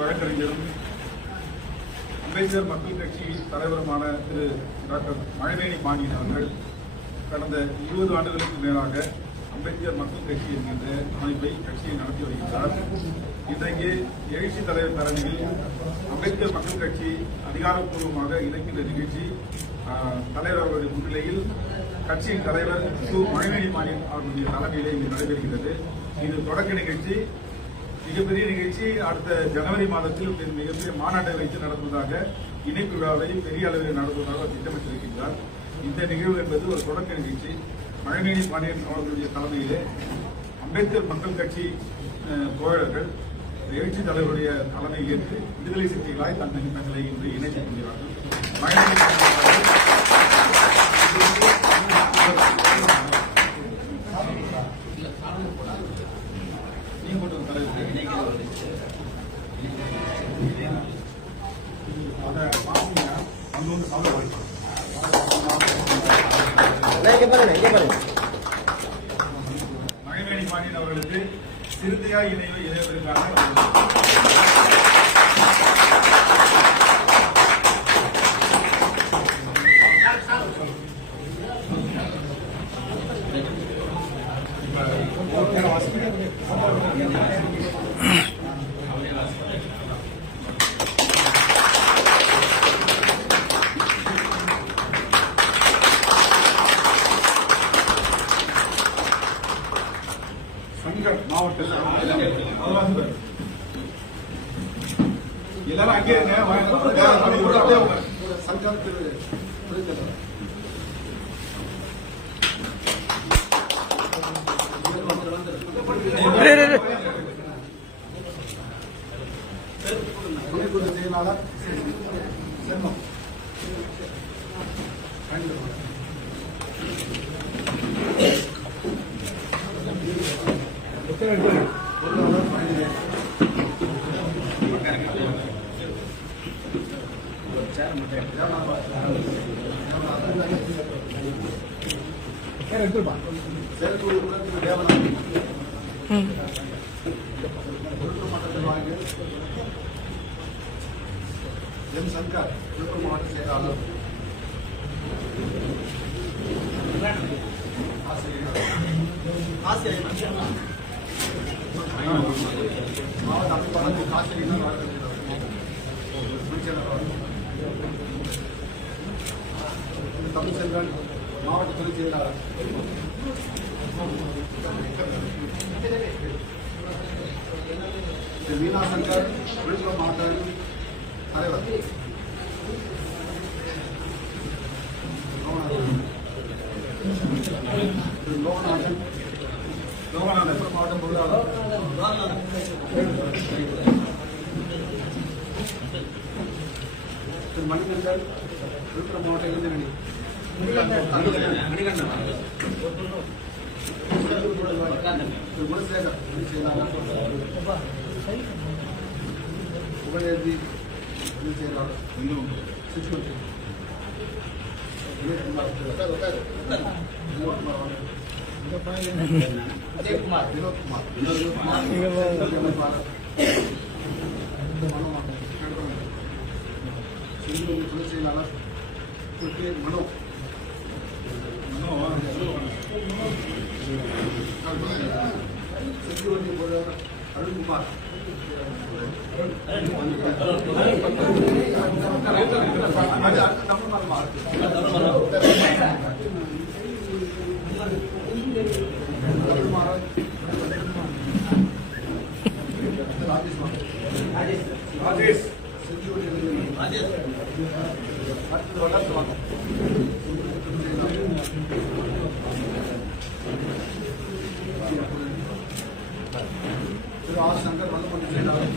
வழக்கறிஞரும் அம்பேத்கர் மக்கள் கட்சி தலைவருமான திரு டாக்டர் மழைவேணி பாண்டியன் அவர்கள் கடந்த 20 ஆண்டுகளுக்கு மேலாக அம்பேத்கர் மக்கள் கட்சி என்கின்ற அமைப்பை கட்சியை நடத்தி வருகின்றார். இன்றைக்கு எழுச்சி தலைவர் தலைமையில் அம்பேத்கர் மக்கள் கட்சி அதிகாரப்பூர்வமாக இணைக்கின்ற நிகழ்ச்சி தலைவர் அவர்களுடைய முன்னிலையில் கட்சியின் தலைவர் மழைவேணி பாண்டியன் அவர்களுடைய தலைமையிலே இங்கு நடைபெறுகிறது. இது தொடக்க நிகழ்ச்சி, மிகப்பெரிய நிகழ்ச்சி. அடுத்த ஜனவரி மாதத்தில் மிகப்பெரிய மாநாட்டை வைத்து நடத்துவதாக, இணைப்பு விழாவை பெரிய அளவில் நடத்துவதாக திட்டமிட்டிருக்கின்றார். இந்த நிகழ்வு என்பது ஒரு தொடக்க நிகழ்ச்சி. மழைவேணி பாண்டியன் அவர்களுடைய தலைமையிலே அம்பேத்கர் மக்கள் கட்சி தோழர்கள் எழுச்சி தலைவருடைய தலைமையில் ஏற்று விடுதலை சிறுத்தைகளாய் தங்களை இன்று இணைத்துக் கொள்கிறார்கள். மழைவேணி பாண்டியன் அவர்களுக்கு சிறுத்தையாய் இணைவதற்கான மாவட்டத்தில் எல்லாரும் அங்கே சங்கர் செயலாளர் செல்வம் எம் சங்கர் விழுப்புரம் மாவட்ட செயலாளர் மாவட்ட அமைப்பாளர் ஆசிரியர் தமிழ்ச்செல்வன் மாவட்ட துணை செயலாளர் மீனா சங்கர் விழுப்புரம் மாவட்ட தலைவர் லோகநாதன் விழுப்புரம் மாவட்டம் பொருளாளர் திரு மணிகண்டன் விழுப்புரம் மாவட்ட இளைஞரணி திரு குணசேகர் புகழேந்தி செயலாளர் சிற்றுமதி வினோத்குமார் துணை செயலாளர் மனோ செக்யூரிட்டி பொருளாளர் அருண்குமார் ராஜேஷ் திரு ஆர் சங்கர் வல்லமன்ற செயலாளர்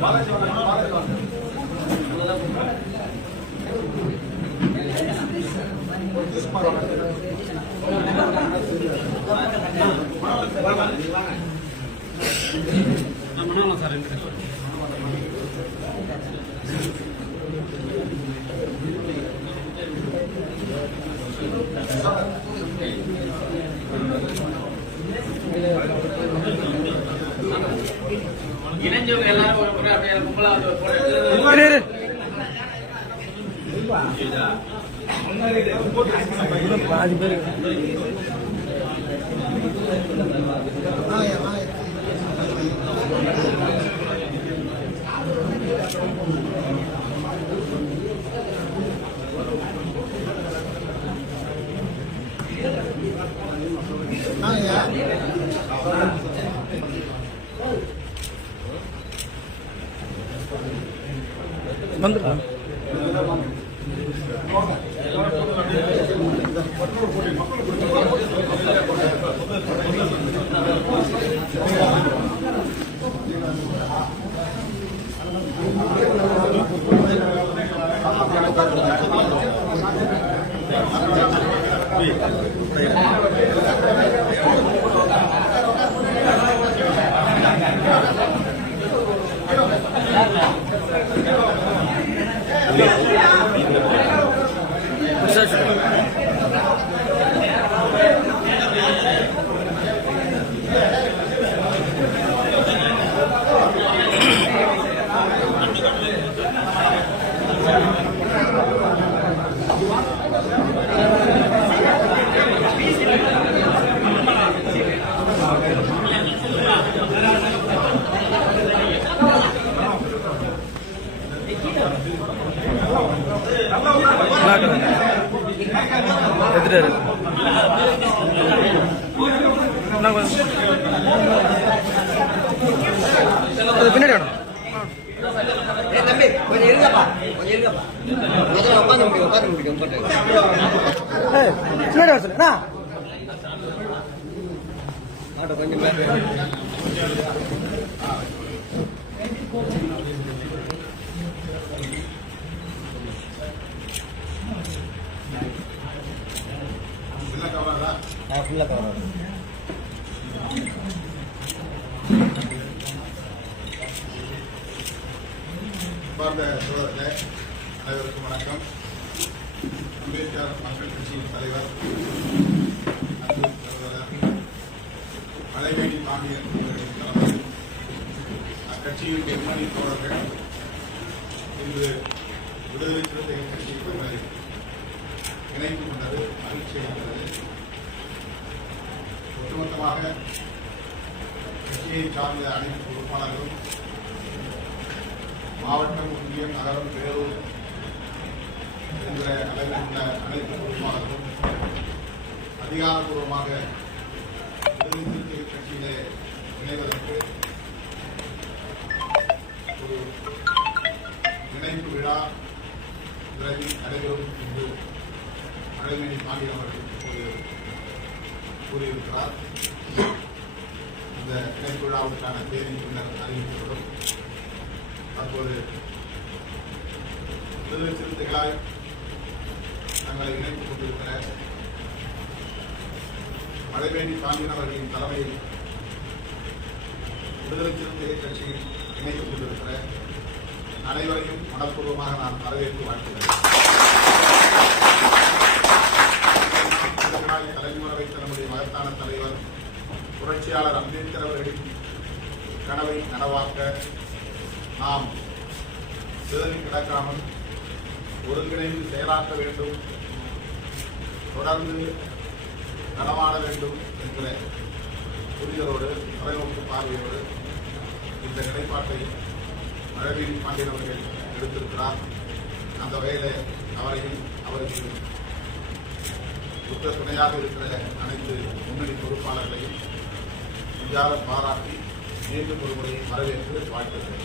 பாலாஜி இணைஞ்சவங்க எல்லாரும் ஒரு முறை அப்படியே கும்பலா பாதி பேர் வந்துருக்கோம். பின்னாடி வேணும் தம்பி கொஞ்சம் இருங்கப்பா முதல்ல உட்காந்து முடியும் பின்னாடி வர சொல்லு கொஞ்சம் பேர் ஃபுல்லாக கவர் பார்த்த சோதரர்களே, அனைவருக்கும் வணக்கம். அம்பேத்கர் மக்கள் கட்சியின் தலைவர் அன்பு சகோதரர் மலைவேணி பாண்டியன் அவர்களின் தலைமையில் அக்கட்சியின் பெண்மணி தோழர்கள் இன்று விடுதலை சிறுத்தைகள் கட்சியில் தங்களை இணைத்துக் கொண்டது மகிழ்ச்சி அளிக்கிறது. ஒட்டுமொத்தமாக கட்சியை சார்ந்த அனைத்து பொறுப்பாளர்களும் மாவட்டம், ஒன்றியம், நகரம், பேரூர் என்ற அளவில் உள்ள அனைத்து பொறுப்பாளர்களும் அதிகாரப்பூர்வமாக விடுதலை சிறுத்தைகள் கட்சியிலே இணைவதற்கு ஒரு இணைப்பு விழா விரைவில் நடைபெறும் என்று மலைவேணி பாண்டியன் அவர்கள் கூறியிருக்கிறார். இந்த இணைப்பு விழாவுக்கான தேதி பின்னர் அறிவிக்கப்படும். அப்போது விடுதலை சிறுத்தைகளால் தங்களை இணைத்துக் கொண்டிருக்கிற மலைவேணி பாண்டியன் அவர்களின் தலைமையில் விடுதலை சிறுத்தைகள் கட்சியில் இணைத்துக் கொண்டிருக்கிற அனைவரையும் மனப்பூர்வமாக நான் வரவேற்று வாழ்த்துகிறேன். தலைமுறை வைத்த நம்முடைய மகத்தான தலைவர் புரட்சியாளர் அம்பேத்கர் அவர்களின் கனவை நனவாக்க நாம் சிதறி கிடக்காமல் ஒருங்கிணைந்து செயலாற்ற வேண்டும், தொடர்ந்து நனவாட வேண்டும் என்கிற புரிதலோடு தொலைநோக்கு பார்வையோடு இந்த நிலைப்பாட்டை மலைவேணி பாண்டியன் அவர்கள் எடுத்திருக்கிறார். அந்த வகையில் அவரையும் அவருக்கு உற்ற துணையாக இருக்கிற அனைத்து முன்னணி பொறுப்பாளர்களையும் நெஞ்சார பாராட்டி மீண்டும் ஒரு முறை வரவேற்று வாழ்த்துகிறேன்.